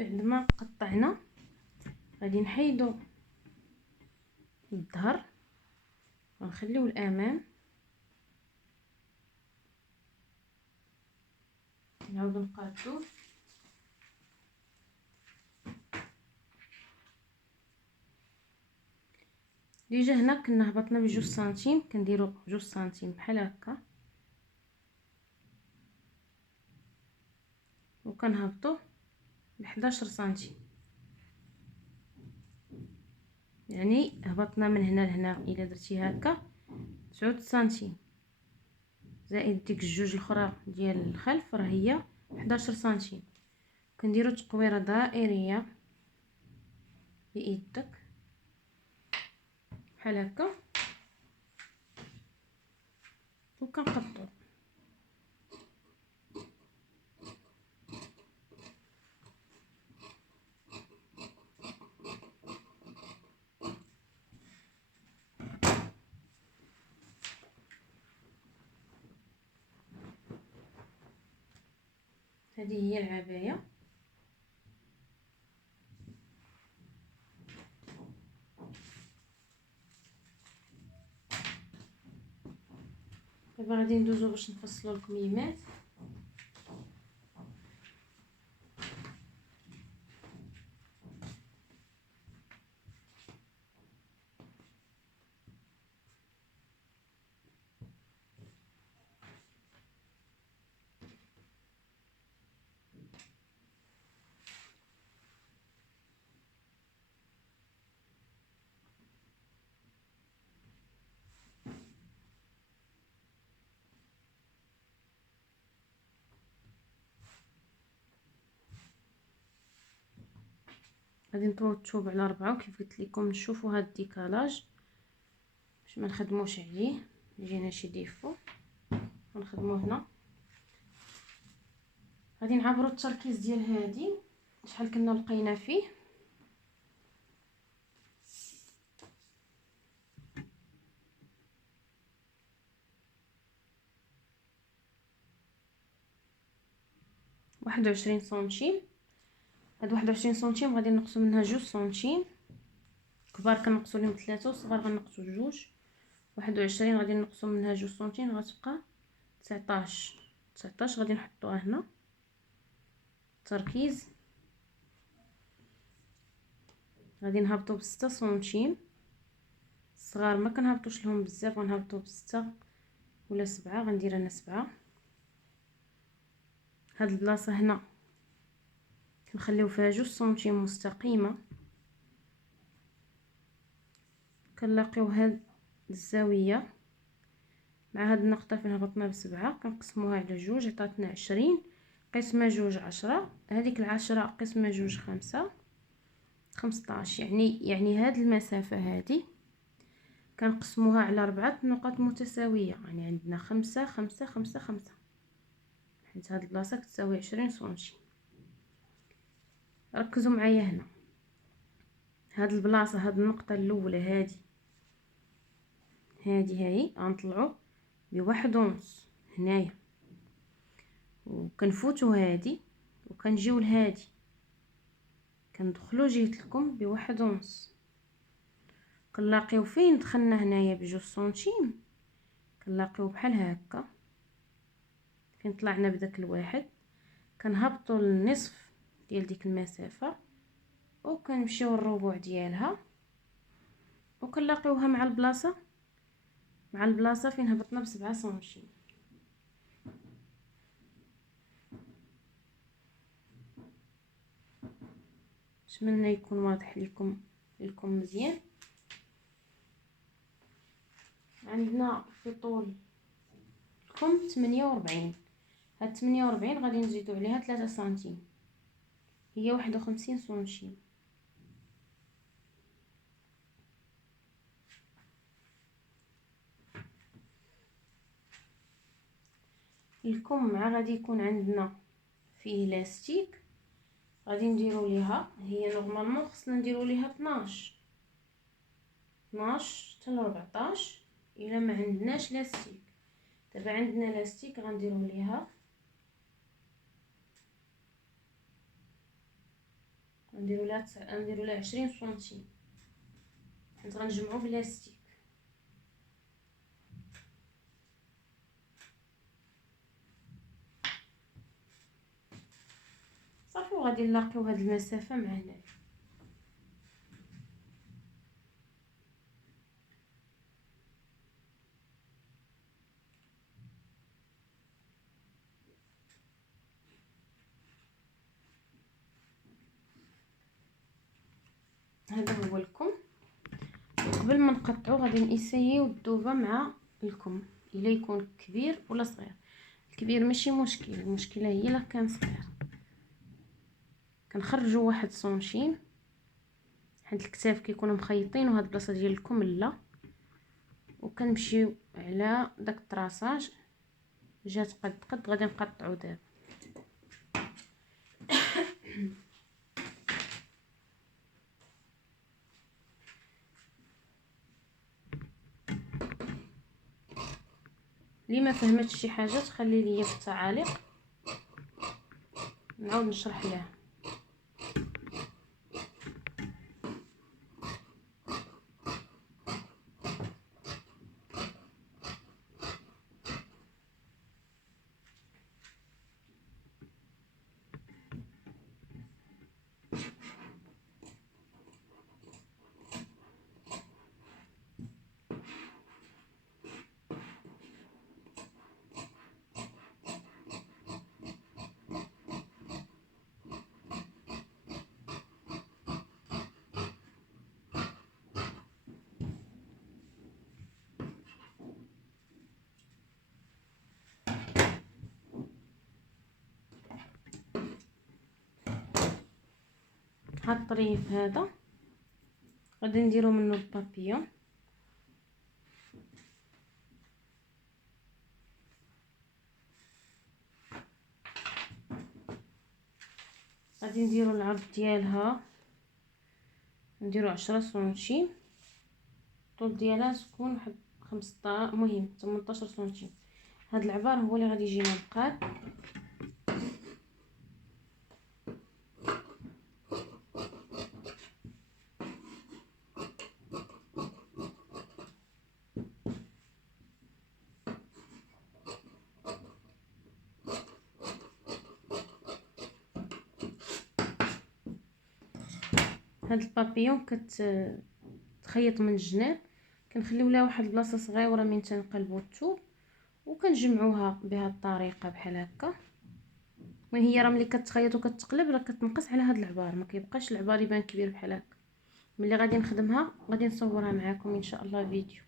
بعد ما قطعنا غادي نحيدو الظهر ونخليو الامام، نعاودو نقادو ديجا. هنا كنا هبطنا بجوج سنتيم، كنديرو جوج سنتيم بحال هكا وكنهبطو ل11 سنتيم، يعني هبطنا من هنا لهنا. الا درتي هكا 9 سنتيم زائد ديك الجوج الاخرى ديال الخلف راه هي 11 سنتيم. كنديرو تقويره دائريه بيدك بحال هكا وكنقطعو. هذه هي العبايه. دابا غادي ندوزو باش نفصلو الكميمات. غادي نطويو الثوب على 4 وكيف قلت لكم نشوفوا هاد الديكالاج باش ما نخدموش عليه يجينا شي ديفو. غنخدمو هنا. غادي نعبروا التركيز ديال هادي شحال كنا لقينا فيه. واحد وعشرين سنتيم. هاد 21 سنتيم غادي نقصو منها 2 سنتيم كبار كنقصو لهم 3 وصغار غنقصو 2. 21 غادي نقصو منها 2 سنتيم غتبقى 19 غادي نحطوها هنا تركيز. غادي نهبطو ب6 سنتيم. الصغار ما كنهبطوش لهم بزاف، غنهبطو ب6 ولا 7. غندير انا 7. هاد البلاصه هنا كنخليو فيها 2 سنتيم مستقيمه. كنلاقيو هاد الزاويه مع هاد النقطه فين هبطنا ب7 كنقسموها على 2 عطاتنا 20 قسمه 2 10. هذيك 10 قسمه 2 5 15. يعني هاد المسافه هادي كنقسموها على 4 نقاط متساويه، يعني عندنا 5 5 5 5 حيت هاد البلاصه كتساوي 20 سنتيم. ركزوا معايا هنا. هاد البلاصه هاد النقطه الاولى هادي هاي غنطلعوا بواحد ونص هنايا وكنفوتوا هادي وكنجيو لهادي كندخلوا جهه الكم بواحد ونص. كنلاقيو فين دخلنا هنايا بجوج سنتيم كنلاقيو بحال هكا فين طلعنا بداك الواحد. كنهبطوا للنصف ديال ديك المسافه وكنمشيو الربع ديالها وكنلاقيوها مع البلاصه فين هبطنا ب7 سنتيم. نتمنى يكون واضح لكم مزيان. عندنا في طول الكم 48. هاد 48 غادي نزيدو عليها 3 سنتيم هي 51 سنتيم. الكم مع غادي يكون عندنا فيه لاستيك غادي نديرو ليها هي نورمالمون خصنا نديرو ليها 12 حتى ل 14 الا ما عندناش لاستيك. دابا عندنا لاستيك غنديرو ليها نديرو لها 20 سنتيم، حيت غنجمعو بلاستيك. صافي، وغادي نلاقيو هاد المسافه مع هنايا. هذا هو الكم. قبل ما نقطعو غادي نيسيو الذوبه مع الكم، الا يكون كبير ولا صغير. الكبير ماشي مشكل، المشكله هي الا كان صغير. كنخرجوا 1 سنتيم، حيت الكتاف كيكونوا مخيطين وهاد البلاصه ديال الكم لا، وكنمشيو على داك الطراساج. جات قد غادي نقطعو دابا. اللي ما فهمتش شي حاجه تخلي ليا في التعاليق نعاود نشرح لها. هاد الطريف هذا غادي نديرو منه البابيون. غادي نديرو العرض ديالها، نديرو 10 سنتيم. الطول ديالها تكون واحد 15 مهم 18 سنتيم. هاد العبار هو اللي غادي يجينا مقاد. هاد البابيون كتخيط من الجناب، كنخليو لها واحد البلاصه صغيره من تنقلبوا الثوب، وكنجمعوها بهذه الطريقه بحال هكا. وهي راه ملي كتخيط وكتقلب راه كتنقص على هاد العبار، ما كيبقاش العبار يبان كبير بحال هكا. ملي غادي نخدمها غادي نصورها معكم ان شاء الله فيديو.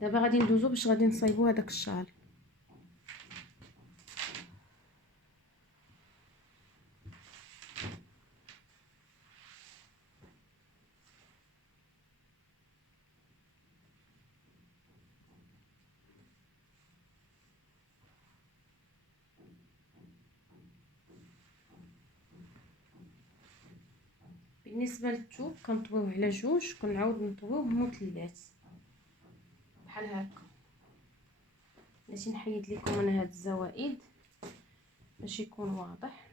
دابا غادي ندوزو باش غادي نصايبو هذاك الشال. بالنسبه للثوب كنطويوه على جوج، كنعاود نطويوه مثلثات بحال هكا. باش نحيد لكم انا هاد الزوائد باش يكون واضح.